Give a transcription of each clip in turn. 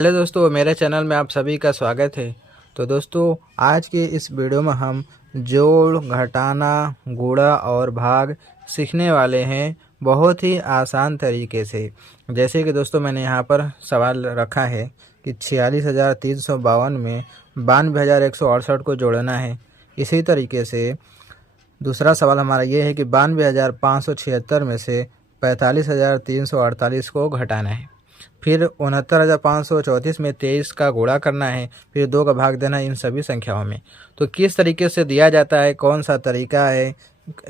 Hello दोस्तों, मेरे channel में आप सभी का स्वागत है। तो दोस्तों, आज के इस वीडियो में हम जोड़, घटाना, गुणा और भाग सीखने वाले हैं बहुत ही आसान तरीके से। जैसे कि दोस्तों, मैंने यहाँ पर सवाल रखा है कि 46,352 में 92,168 को जोड़ना है। इसी तरीके से दूसरा सवाल हमारा ये है कि 92,576 में से 45,348 को घटाना है। फिर 69,534 में 23 का गुणा करना है, फिर 2 का भाग देना है इन सभी संख्याओं में। तो किस तरीके से दिया जाता है, कौन सा तरीका है,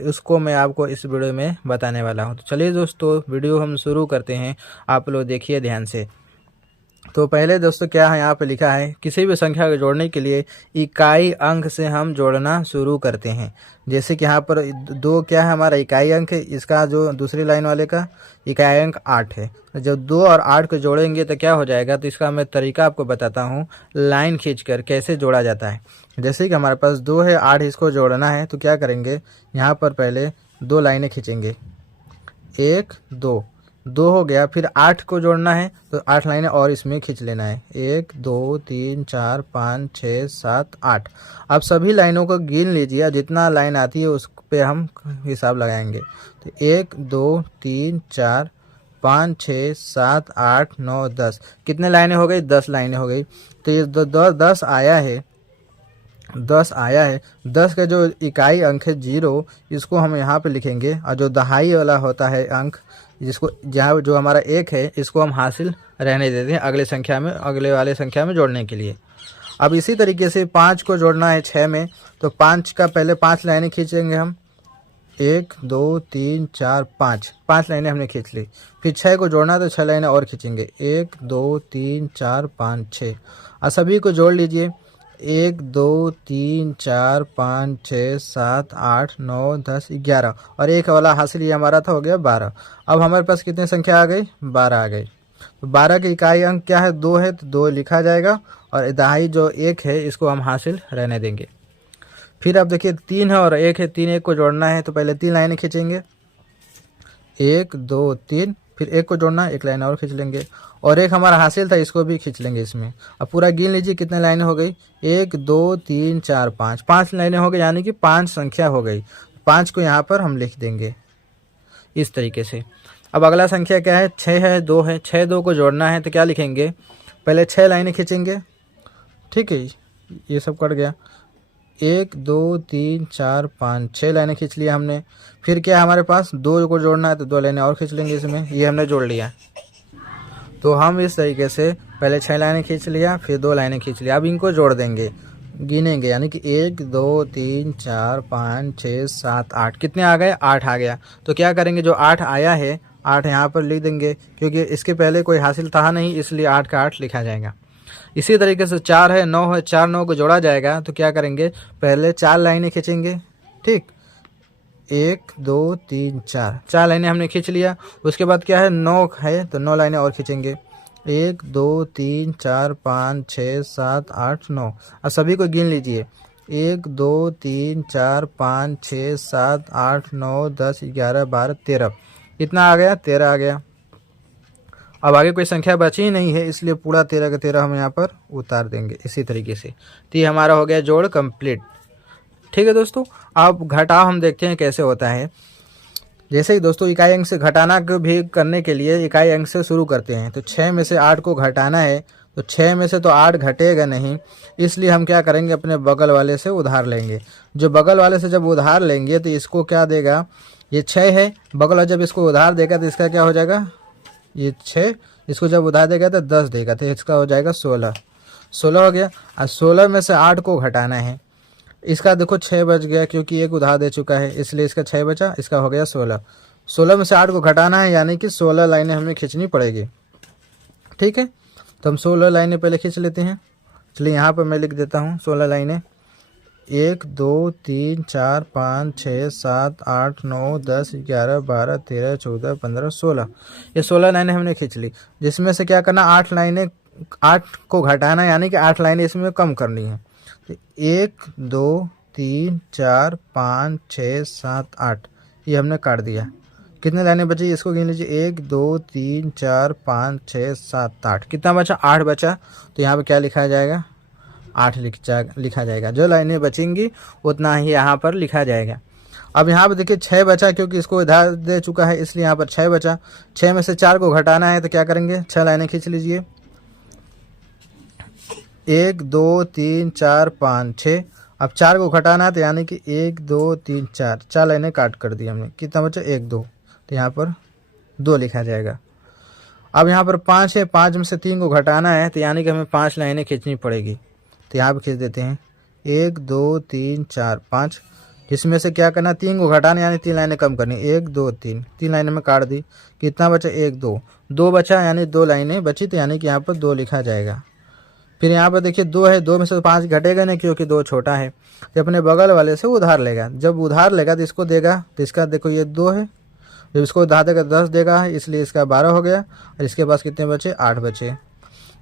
उसको मैं आपको इस वीडियो में बताने वाला हूं। तो चलिए दोस्तों, वीडियो हम शुरू करते हैं। आप लोग देखिए ध्यान से। तो पहले दोस्तों क्या है, यहाँ पे लिखा है किसी भी संख्या को जोड़ने के लिए इकाई अंक से हम जोड़ना शुरू करते हैं। जैसे कि यहाँ पर 2 क्या है, हमारा इकाई अंक है। इसका जो दूसरी लाइन वाले का इकाई अंक 8 है। जब 2 और 8 को जोड़ेंगे तो क्या हो जाएगा, तो इसका मैं तरीका आपको बताता हूँ लाइन खींचकर कैसे जोड़ा जाता है। जैसे कि हमारे पास 2 है, 8 इसको जोड़ना है, तो क्या करेंगे, यहाँ पर पहले 2 लाइनें खींचेंगे, 1 2 2 हो गया। फिर 8 को जोड़ना है तो 8 लाइनें और इसमें खींच लेना है, 1 2 3 4 5 6 7 8। अब सभी लाइनों को गिन लीजिए, जितना लाइन आती है उस पे हम हिसाब लगाएंगे। तो 1 2 3 4 5 6 7 8 9 10। कितने लाइनें हो गई, 10 लाइनें हो गई। तो ये 10 आया है, 10 आया है। 10 का जो इकाई अंक है 0, इसको हम यहाँ पे लिखेंगे। और जो दहाई वाला होता है अंक, जिसको जहाँ जो हमारा 1 है, इसको हम हासिल रहने देते हैं अगले संख्या में, अगले वाले संख्या में जोड़ने के लिए। अब इसी तरीके से 5 को जोड़ना है 6 में, तो 5 का पहले 5 लाइनें खींचेंगे हम, 1 2 3 4 5। 5 लाइनें हमने खींच ली। फिर 6 को जोड़ना है तो 6 लाइनें और खींचेंगे, 1 2 3 4 5 6। और सभी को जोड़ लीजिए, 1 2 3 4 5 6 7 8 9 10 11। और एक वाला हासिल ये हमारा था, हो गया 12। अब हमारे पास कितनी संख्या आ गई, 12 आ गई। तो 12 की इकाई अंक क्या है, 2 है, तो 2 लिखा जाएगा। और दहाई जो 1 है, इसको हम हासिल रहने देंगे। फिर अब देखिए 3 है और 1 है, 3 1 को जोड़ना है, तो पहले 3 लाइनें खींचेंगे, 1 2 3। फिर 1 को जोड़ना है, 1 लाइन और खींच लेंगे। और 1 हमारा हासिल था, इसको भी खींच लेंगे इसमें। अब पूरा गिन लीजिए कितने लाइनें हो गई, 1 2 3 4 5। 5 लाइनें हो गई, यानी कि 5 संख्या हो गई। 5 को यहाँ पर हम लिख देंगे इस तरीके से। अब अगला संख्या क्या है, 6 है, 2 है। 6 2 को जोड़ना है तो क्या लिखेंगे, पहले 6 लाइनें खींचेंगे, ठीक है, ये सब कट गया। 1 2 3 4 5 6 लाइनें खींच लिया हमने। फिर क्या है हमारे पास, 2 को जोड़ना है तो 2 लाइनें और खींच लेंगे इसमें, ये हमने जोड़ लिया। तो हम इस तरीके से पहले 6 लाइनें खींच लिया, फिर 2 लाइनें खींच लिया। अब इनको जोड़ देंगे, गिनेंगे, यानी कि 1 2 3 4 5 6 7 8। कितने आ गए, 8 आ गया। तो क्या करेंगे, जो 8 आया है, 8 यहाँ पर लिख देंगे, क्योंकि इसके पहले कोई हासिल था नहीं, इसलिए 8 का 8 लिखा जाएगा। इसी तरीके से 4 है, 9 है, 4 9 को जोड़ा जाएगा, तो क्या करेंगे, पहले 4 लाइनें खींचेंगे, ठीक, 1 2 3 4। 4 लाइनें हमने खींच लिया। उसके बाद क्या है, 9 है, तो 9 लाइनें और खींचेंगे, 1 2 3 4 5 6 7 8 9। अब सभी को गिन लीजिए, 1 2 3 4 5 6 7 8 9 10 11 12 13। कितना आ गया, 13 आ गया। अब आगे कोई संख्या बची ही नहीं है, इसलिए पूरा 13 का 13 हम यहाँ पर उतार देंगे इसी तरीके से। तो ये हमारा हो गया जोड़ कंप्लीट। ठीक है दोस्तों, अब घटाव हम देखते हैं कैसे होता है। जैसे ही दोस्तों इकाई अंक से घटाना को भी करने के लिए इकाई अंक से शुरू करते हैं। तो 6 में से 8 को घटाना है, तो 6 में से तो 8 घटेगा नहीं, इसलिए हम क्या करेंगे, अपने बगल वाले से उधार लेंगे। जो बगल वाले से जब उधार लेंगे तो इसको क्या देगा, ये 6 है, बगल वाला जब इसको उधार देगा तो इसका क्या हो जाएगा, ये 6, इसको जब उधार देगा तो 10 देगा, तो इसका हो जाएगा 16। 16 हो गया। और 16 में से 8 को घटाना है, इसका देखो 6 बच गया, क्योंकि एक उधार दे चुका है, इसलिए इसका 6 बचा, इसका हो गया 16। 16 में से 8 को घटाना है, यानी कि 16 लाइनें हमें खींचनी पड़ेगी, ठीक है। तो हम 16 लाइनें पहले खींच लेते हैं। चलिए यहाँ पर मैं लिख देता हूँ 16 लाइनें, 1 2 3 4 5 6 7 8 9 10 11 12 13 14 15 16। ये 16 लाइनें हमने खींच ली, जिसमें से क्या करना, 8 लाइनें, 8 को घटाना, यानी कि 8 लाइनें इसमें कम करनी है। 1 2 3 4 5 6 7 8, ये हमने काट दिया। कितने लाइनें बची इसको गिन लीजिए, 1 2 3 4 5 6 7 8, कितना बचा 8 बचा। तो यहाँ पे क्या लिखा जाएगा 8 लिखा जाएगा। जो लाइनें बचेंगी उतना ही यहाँ पर लिखा जाएगा। अब यहाँ पर देखिए 6 बचा, क्योंकि इसको इधर दे चुका है इसलिए यहाँ पर 6 बचा। 6 में से 4 को घटाना है तो क्या करेंगे, 6 लाइनें खींच लीजिए, 1 2 3 4 5 6। अब 4 को घटाना है तो यानी कि 1 2 3 4 लाइनें काट कर दी हमने, कितना बचा 1 2, तो यहाँ पर 2 लिखा जाएगा। अब यहाँ पर 5 है, 5 में से 3 को घटाना है तो यानी कि हमें 5 लाइनें खींचनी पड़ेगी। तो यहाँ पर खींच देते हैं 1 2 3 4 5, जिसमें से क्या करना 3 को घटाना यानी 3 लाइनें कम करनी, 1 2 3, 3 लाइनें में काट दी, कितना बचा 1 2, 2 बचा यानी 2 लाइनें बची, तो यानी कि यहाँ पर 2 लिखा जाएगा। फिर यहाँ पर देखिए 2 है, 2 में से 5 घटेगा नहीं क्योंकि 2 छोटा है, तो अपने बगल वाले से उधार लेगा। जब उधार लेगा तो इसको देगा, तो इसका देखो ये 2 है, जब इसको उधार देगा 10 देगा, इसलिए इसका 12 हो गया। और इसके पास कितने बचे 8 बचे।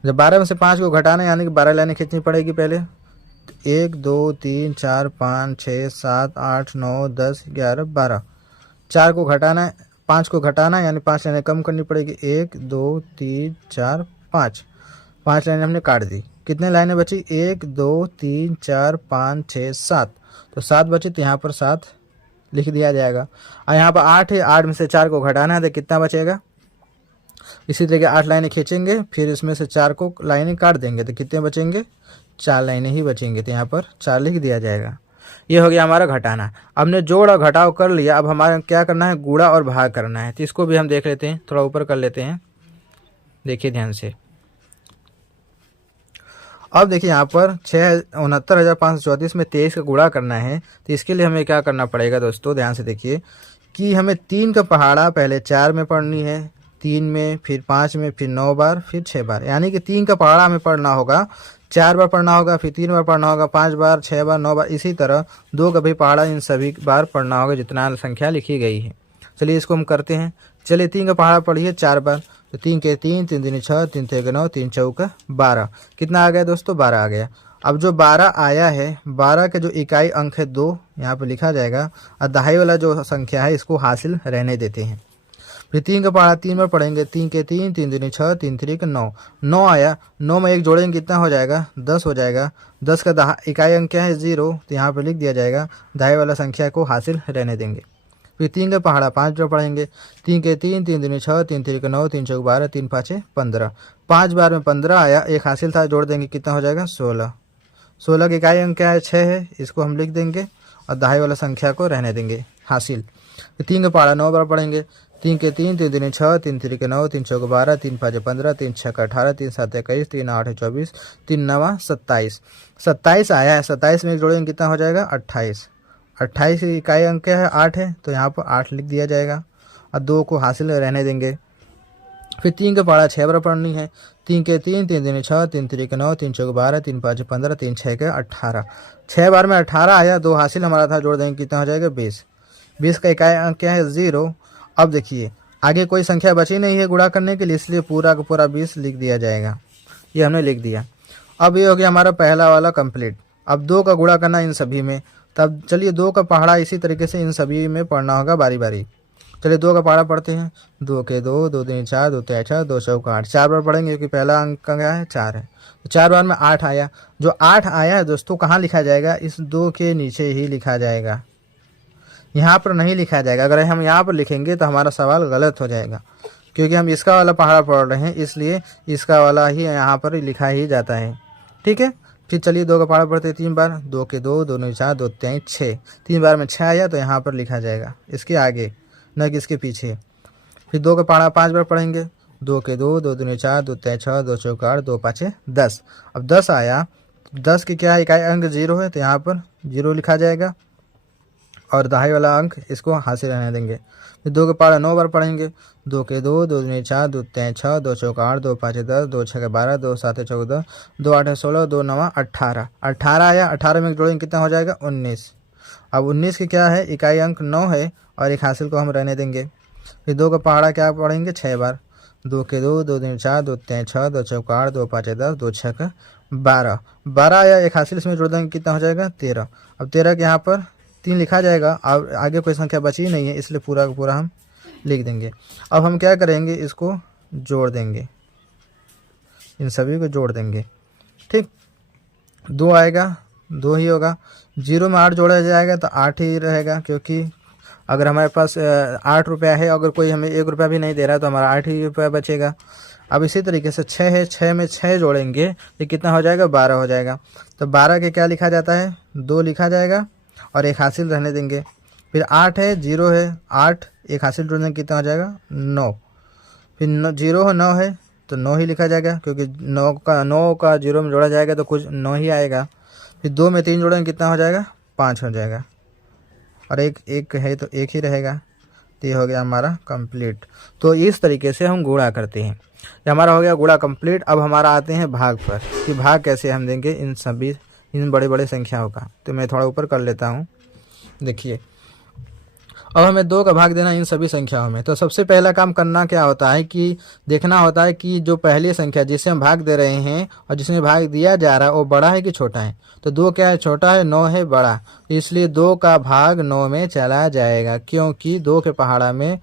जब 12 में से 5 को घटाना यानी कि 12 लाइनें खींचनी पड़ेगी पहले, 1 2 3 4 5 6 7 8 9 10 11 12। 4 को घटाना है, 5 को घटाना यानी 5 लाइनें कम करनी पड़ेगी, 1 2 3 4 5, 5 लाइनें हमने काट दी। कितने लाइनें बची 1 2 3 4 5 6 7, तो 7 बची, तो यहाँ पर 7 लिख दिया जाएगा। और यहाँ पर 8 है, 8 में से 4 को घटाना है तो कितना बचेगा, इसी तरीके 8 लाइनें खींचेंगे, फिर इसमें से 4 को लाइनें काट देंगे तो कितने बचेंगे 4 लाइनें ही बचेंगे, तो यहाँ पर 4 लिख दिया जाएगा। ये हो गया हमारा घटाना। हमने जोड़ और घटाव कर लिया, अब हमारा क्या करना है गुणा और भाग करना है, तो इसको भी हम देख लेते हैं, थोड़ा ऊपर कर लेते हैं, देखिए ध्यान से। अब देखिए यहाँ पर 69,534 में 23 का गुणा करना है, तो इसके लिए हमें क्या करना पड़ेगा दोस्तों, ध्यान से देखिए कि हमें 3 का पहाड़ा पहले 4 में पढ़नी है, 3 में, फिर 5 में, फिर 9 बार, फिर 6 बार, यानी कि 3 का पहाड़ा हमें पढ़ना होगा, 4 बार पढ़ना होगा, फिर 3 बार पढ़ना होगा, 5 बार, 6 बार, 9 बार, इसी तरह 2 का भी पहाड़ा इन सभी बार पढ़ना होगा जितना संख्या लिखी गई है। चलिए इसको हम करते हैं। चलिए 3 का पहाड़ा पढ़िए 4 बार, तो 3 के 3, 3 दूनी 6, 3 तेरह 9, 3 चौका 12, कितना आ गया दोस्तों 12 आ गया। अब जो 12 आया है, 12 के जो इकाई अंक है 2 यहाँ पे लिखा जाएगा, और दहाई वाला जो संख्या है इसको हासिल रहने देते हैं। फिर 3 का पहाड़ा 3 बार पढ़ेंगे, 3 के 3, 3 दूनी 6, 3 3 9, 9 आया, 9 में 1 जोड़ेंगे कितना हो जाएगा 10 हो जाएगा। 10 का इकाई अंक क्या है 0, तो यहाँ पर लिख दिया जाएगा, दहाई वाला संख्या को हासिल रहने देंगे। फिर 3 का पहाड़ा 5 बार पढ़ेंगे, 3 के 3, 3 दूनी 6, 3 3 9, 3 चौक 12, 3 5 15, 5 बार में 15 आया, एक हासिल था, जोड़ देंगे कितना हो जाएगा 16। 16 की इकाई अंक क्या है 6 है, इसको हम लिख देंगे और दहाई वाला संख्या को रहने देंगे हासिल। फिर 3 का पहाड़ा 9 बार पढ़ेंगे, 3 के 3, 3 दूनी 6, 3 3 9, 3 चौक 12, 3 5 15, 3 6 18, 3 7 21, 3 8 24, 3 9 27, 27 आया है, 27 में जोड़ेंगे कितना हो जाएगा 28। 28 की इकाई अंक क्या है 8 है, तो यहाँ पर 8 लिख दिया जाएगा और 2 को हासिल रहने देंगे। फिर 3 का पहाड़ा 6 बार पढ़नी है, 3 के 3, 3 दूनी 6, 3 3 9, 3 चौक 12, 3 5 15, 3 6 के 18, 6 बार में 18 आया, 2 हासिल हमारा था, जोड़ देंगे कितना हो जाएगा 20। 20 का इकाई अंक क्या है 0। अब देखिए आगे कोई संख्या बची नहीं है गुणा करने के लिए, इसलिए पूरा का पूरा 20 लिख दिया जाएगा, ये हमने लिख दिया। अब ये हो गया हमारा पहला वाला कंप्लीट। अब 2 का गुणा करना इन सभी में, तब चलिए 2 का पहाड़ा इसी तरीके से इन सभी में पढ़ना होगा बारी बारी। चलिए 2 का पहाड़ा पढ़ते हैं, 2 के 2, 2 3 4, 2 3 6, 2 चौक 8, 4 बार पढ़ेंगे क्योंकि पहला अंक क्या है 4 है, तो 4 बार में 8 आया। जो 8 आया है दोस्तों कहाँ लिखा जाएगा, इस 2 के नीचे ही लिखा जाएगा, यहाँ पर नहीं लिखा जाएगा। अगर हम यहाँ पर लिखेंगे तो हमारा सवाल गलत हो जाएगा, क्योंकि हम इसका वाला पहाड़ा पढ़ रहे हैं, इसलिए इसका वाला ही यहाँ पर लिखा ही जाता है। ठीक है, फिर चलिए 2 का पहाड़ा पढ़ते हैं 3 बार, 2 के 2, 2 9 4, 2 3 6, 3 बार में 6 आया तो यहाँ पर लिखा जाएगा इसके आगे न कि इसके पीछे। फिर 2 का पहाड़ा 5 बार पढ़ेंगे, 2 के 2, 2 दूनी 4, 2 3 6, 2 चौक 8, 2 5 10। अब 10 आया, 10 की क्या इकाई अंक 0 है, तो यहाँ पर 0 लिखा जाएगा और दहाई वाला अंक इसको हासिल रहने देंगे। फिर 2 का पहाड़ा 9 बार पढ़ेंगे, 2 के 2, 2 दूनी 4, 2 3 6, 2 चौक 8, 2 5 10, 2 6 12, 2 7 14, 2 8 16, 2 9 18, 18 आया, 18 में जोड़ेंगे कितना हो जाएगा 19। अब 19 की क्या है इकाई अंक 9 है और एक हासिल को हम रहने देंगे। फिर 2 का पहाड़ा क्या पढ़ेंगे 6 बार, 2 के 2, 2 दूनी 4, 2 3 6, 2 चौक 8, 2 5 10, 2 6 12, 12 आया, एक हासिल इसमें जोड़ देंगे कितना हो जाएगा 13। अब 13 के यहाँ पर 3 लिखा जाएगा, अब आगे कोई संख्या बची ही नहीं है, इसलिए पूरा का पूरा हम लिख देंगे। अब हम क्या करेंगे, इसको जोड़ देंगे, इन सभी को जोड़ देंगे। ठीक, 2 आएगा, 2 ही होगा। 0 में 8 जोड़ा जाएगा तो 8 ही रहेगा, क्योंकि अगर हमारे पास 8 रुपया है, अगर कोई हमें 1 रुपया भी नहीं दे रहा है तो हमारा 8 ही रुपया बचेगा। अब इसी तरीके से 6 है, 6 में 6 जोड़ेंगे तो कितना हो जाएगा, 12 हो जाएगा। तो 12 के क्या लिखा जाता है, 2 लिखा जाएगा और 1 हासिल रहने देंगे। फिर 8 है, 0 है, 8 1 हासिल जोड़ने कितना हो जाएगा, 9। फिर 0 है, 9 है तो 9 ही लिखा जाएगा, क्योंकि 9 का 0 में जोड़ा जाएगा तो कुछ 9 ही आएगा। फिर 2 में 3 जोड़ेंगे कितना हो जाएगा, 5 हो जाएगा, और एक है तो 1 ही रहेगा। तो ये हो गया हमारा कंप्लीट। तो इस तरीके से हम गुणा करते हैं। ये हमारा हो गया गुणा कंप्लीट। अब हमारा आते हैं भाग पर, कि भाग कैसे हम देंगे इन बड़े बड़े संख्याओं का। तो मैं थोड़ा ऊपर कर लेता हूँ। देखिए, अब हमें 2 का भाग देना इन सभी संख्याओं में। तो सबसे पहला काम करना क्या होता है कि देखना होता है कि जो पहली संख्या जिसे हम भाग दे रहे हैं और जिसमें भाग दिया जा रहा है वो बड़ा है कि छोटा है। तो 2 क्या है, छोटा है, 9 है बड़ा, इसलिए 2 का भाग 9 में चला जाएगा, क्योंकि 2 के पहाड़ा में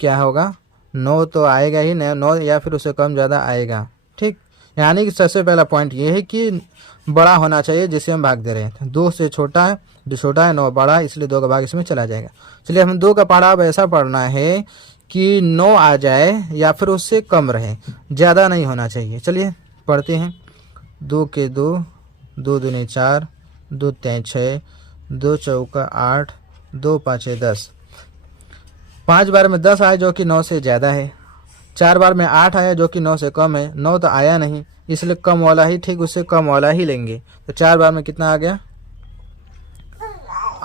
क्या होगा, 9 तो आएगा ही, 9 या फिर उससे कम ज़्यादा आएगा। ठीक, यानी कि सबसे पहला पॉइंट ये है कि बड़ा होना चाहिए जिसे हम भाग दे रहे हैं। 2 से छोटा है, जो छोटा है 9 बड़ा है, इसलिए 2 का भाग इसमें चला जाएगा। चलिए, हमें 2 का पहाड़ा अब ऐसा पढ़ना है कि 9 आ जाए या फिर उससे कम रहे, ज़्यादा नहीं होना चाहिए। चलिए पढ़ते हैं। 2 के 2, 2 दूनी 4, 2 तीन 6, 2 चौका 8, 2 पाँचे 10। 5 बार में 10 आया जो कि 9 से ज़्यादा है। 4 बार में 8 आया जो कि 9 से कम है। 9 तो आया नहीं, इसलिए कम वाला ही, ठीक उससे कम वाला ही लेंगे। तो 4 बार में कितना आ गया,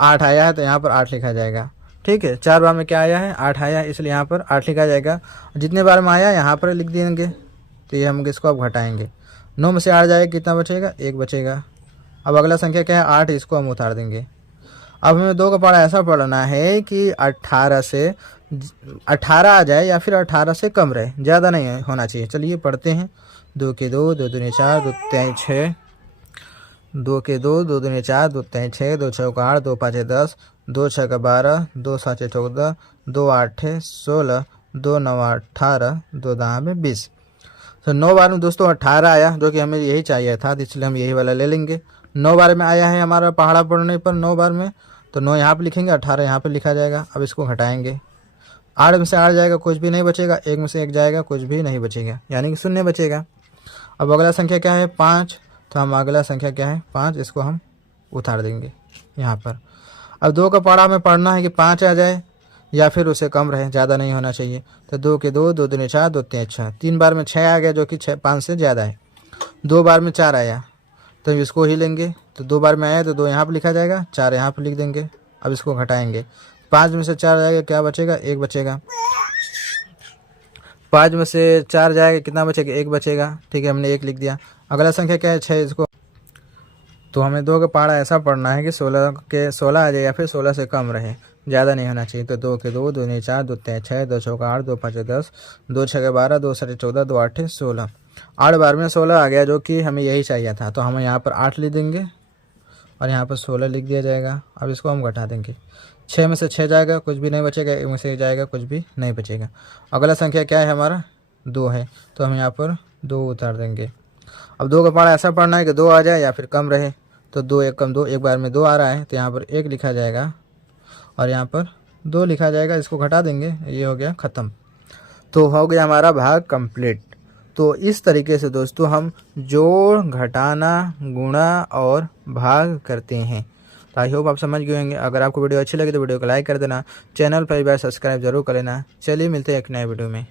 8 आया है, तो यहाँ पर 8 लिखा जाएगा। ठीक है, 4 बार में क्या आया है, 8 आया है, इसलिए यहाँ पर 8 लिखा जाएगा। जितने बार में आया यहाँ पर लिख देंगे। तो ये हम इसको अब घटाएंगे। 9 में से 8 जाएगा, कितना बचेगा, 1 बचेगा। अब अगला संख्या क्या है, 8, इसको हम उतार देंगे। अब हमें 2 का पहाड़ा ऐसा पढ़ना है कि 18 आ जाए या फिर 18 से कम रहे, ज़्यादा नहीं होना चाहिए। चलिए पढ़ते हैं। 2 के 2, 2 दूनी 4, 2 तीन 6, 2 के 2, 2 दूनी 4, 2 तीन 6, 2 चौका 8, 2 पाँचे 10, 2 छः 12, 2 सात 14, 2 आठ 16, 2 9 18, 2 दाम 20। तो 9 बार में दोस्तों 18 आया, जो कि हमें यही चाहिए था, इसलिए हम यही वाला ले लेंगे। 9 बार में आया है हमारा पहाड़ा पढ़ने पर 9 बार में, तो 9 यहाँ पे लिखेंगे, 18 यहाँ पे लिखा जाएगा। अब इसको घटाएंगे। 8 में से 8 जाएगा, कुछ भी नहीं बचेगा। 1 में से 1 जाएगा, कुछ भी नहीं बचेगा, यानी कि 0 बचेगा। अब अगला संख्या क्या है, 5। तो हम अगला संख्या क्या है, 5, इसको हम उतार देंगे यहाँ पर। अब 2 का पहाड़ा में पढ़ना है कि 5 आ जाए या फिर उससे कम रहे, ज़्यादा नहीं होना चाहिए। तो 2 के 2, 2 दूनी 4, 2 तीन 6, 3 बार में 6 आ गया, जो कि 5 से ज़्यादा है। 2 बार में 4 आया, तो इसको ही लेंगे। तो 2 बार में आया तो 2 यहाँ पर लिखा जाएगा, 4 यहाँ पर लिख देंगे। अब इसको घटाएंगे। 5 में से 4 जाएगा, क्या बचेगा, 1 बचेगा। 5 में से 4 जाएगा, कितना बचेगा, 1 बचेगा। ठीक है, हमने 1 लिख दिया। अगला संख्या क्या है, 6, इसको। तो हमें 2 का पहाड़ा ऐसा पढ़ना है कि 16 आ जाए या फिर 16 से कम रहे, ज़्यादा नहीं होना चाहिए। तो 2 के 2, 2 दूनी 4, 2 तीन 6, 2 चौका 8, 2 पाँचे 10, 2 छः 12, 2 सात 14, 2 आठ 16। 8 बार में 16 आ गया, जो कि हमें यही चाहिए था। तो हम यहाँ पर 8 लिख देंगे और यहाँ पर 16 लिख दिया जाएगा। अब इसको हम घटा देंगे। 6 में से 6 जाएगा, कुछ भी नहीं बचेगा। 1 में से जाएगा, कुछ भी नहीं बचेगा। अगला संख्या क्या है हमारा, 2 है, तो हम यहाँ पर 2 उतार देंगे। अब 2 का पहाड़ा ऐसा पढ़ना है कि 2 आ जाए या फिर कम रहे। तो 2 1 कम 2, 1 बार में 2 आ रहा है, तो यहाँ पर 1 लिखा जाएगा और यहाँ पर 2 लिखा जाएगा। इसको घटा देंगे, ये हो गया ख़त्म। तो हो गया हमारा भाग कंप्लीट। तो इस तरीके से दोस्तों हम जोड़, घटाना, गुणा और भाग करते हैं। तो आई होप आप समझ गए होंगे। अगर आपको वीडियो अच्छी लगी तो वीडियो को लाइक कर देना, चैनल पर एक बार सब्सक्राइब जरूर कर लेना। चलिए मिलते हैं एक नए वीडियो में।